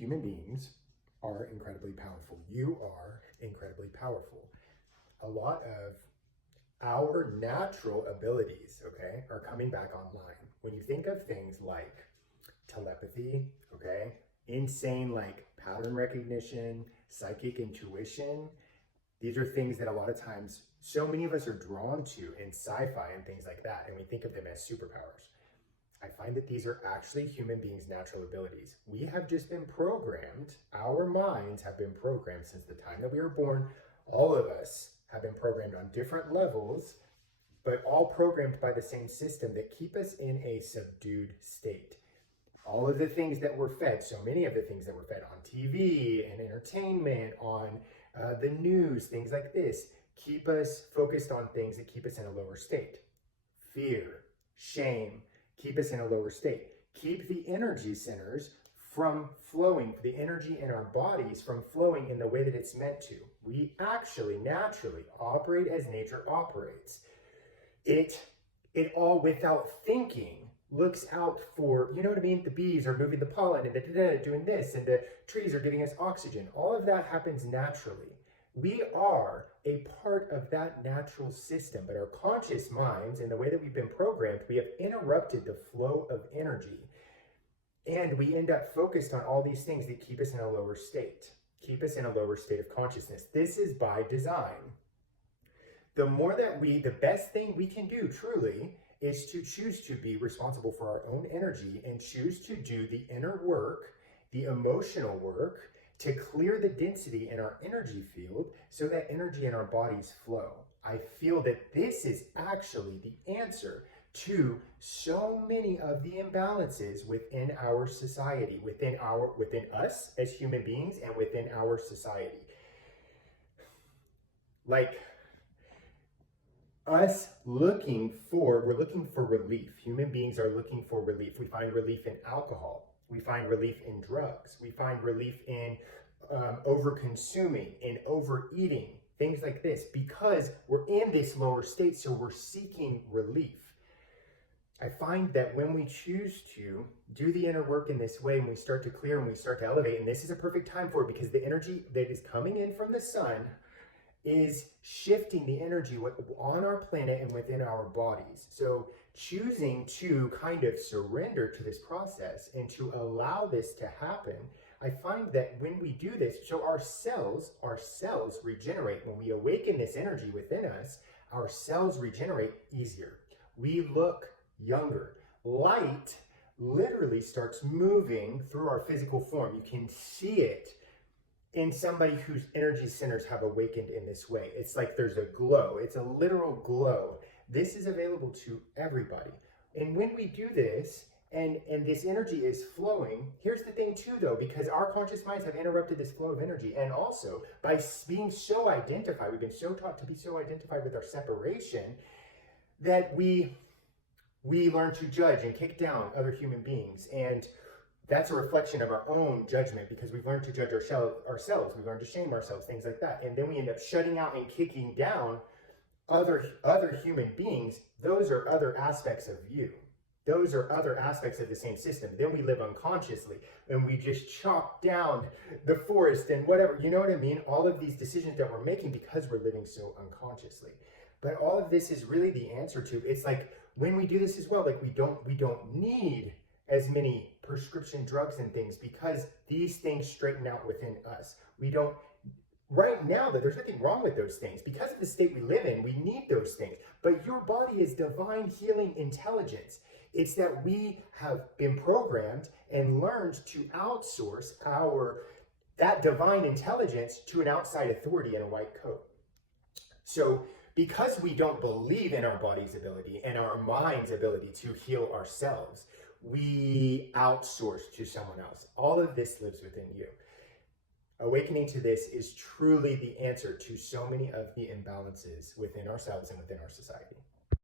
human beings are incredibly powerful. You are incredibly powerful. A lot of our natural abilities, okay, are coming back online. When you think of things like telepathy, okay, insane like pattern recognition, psychic intuition, these are things that a lot of times so many of us are drawn to in sci-fi and things like that, and we think of them as superpowers. I find that these are actually human beings' natural abilities. We have just been programmed, our minds have been programmed since the time that we were born. All of us have been programmed on different levels, but all programmed by the same system that keep us in a subdued state. All of the things that we're fed, so many of the things that we're fed on TV and entertainment, on the news, things like this, keep us focused on things that keep us in a lower state. Fear, shame, keep us in a lower state. Keep the energy centers from flowing, the energy in our bodies from flowing in the way that it's meant to. We actually naturally operate as nature operates. It all without thinking looks out for, you know what I mean? The bees are moving the pollen and doing this, and the trees are giving us oxygen. All of that happens naturally. We are a part of that natural system, but our conscious minds and the way that we've been programmed, we have interrupted the flow of energy. And we end up focused on all these things that keep us in a lower state, keep us in a lower state of consciousness. This is by design. The best thing we can do truly is to choose to be responsible for our own energy and choose to do the inner work, the emotional work, to clear the density in our energy field so that energy in our bodies flow. I feel that this is actually the answer to so many of the imbalances within our society, within us as human beings and within our society. Like us we're looking for relief. Human beings are looking for relief. We find relief in alcohol. We find relief in drugs. We find relief in over-consuming, in overeating, things like this, because we're in this lower state, so we're seeking relief. I find that when we choose to do the inner work in this way, and we start to clear and we start to elevate, and this is a perfect time for it because the energy that is coming in from the sun is shifting the energy on our planet and within our bodies. So choosing to kind of surrender to this process and to allow this to happen, I find that when we do this, so our cells regenerate. When we awaken this energy within us, our cells regenerate easier. We look younger. Light literally starts moving through our physical form. You can see it in somebody whose energy centers have awakened in this way. It's like there's a glow. It's a literal glow. This is available to everybody. And when we do this, and this energy is flowing, here's the thing too though, because our conscious minds have interrupted this flow of energy, and also by being so identified, we've been so taught to be so identified with our separation that we learn to judge and kick down other human beings. And that's a reflection of our own judgment because we've learned to judge ourselves. We've learned to shame ourselves, things like that. And then we end up shutting out and kicking down other human beings. Those are other aspects of you. Those are other aspects of the same system. Then we live unconsciously and we just chop down the forest and whatever, you know what I mean? All of these decisions that we're making because we're living so unconsciously. But all of this is really the answer to, it's like when we do this as well, like we don't need as many prescription drugs and things because these things straighten out within us. We don't, right now, that there's nothing wrong with those things. Because of the state we live in, we need those things. But your body is divine healing intelligence. It's that we have been programmed and learned to outsource that divine intelligence to an outside authority in a white coat. So because we don't believe in our body's ability and our mind's ability to heal ourselves, we outsource to someone else. All of this lives within you. Awakening to this is truly the answer to so many of the imbalances within ourselves and within our society.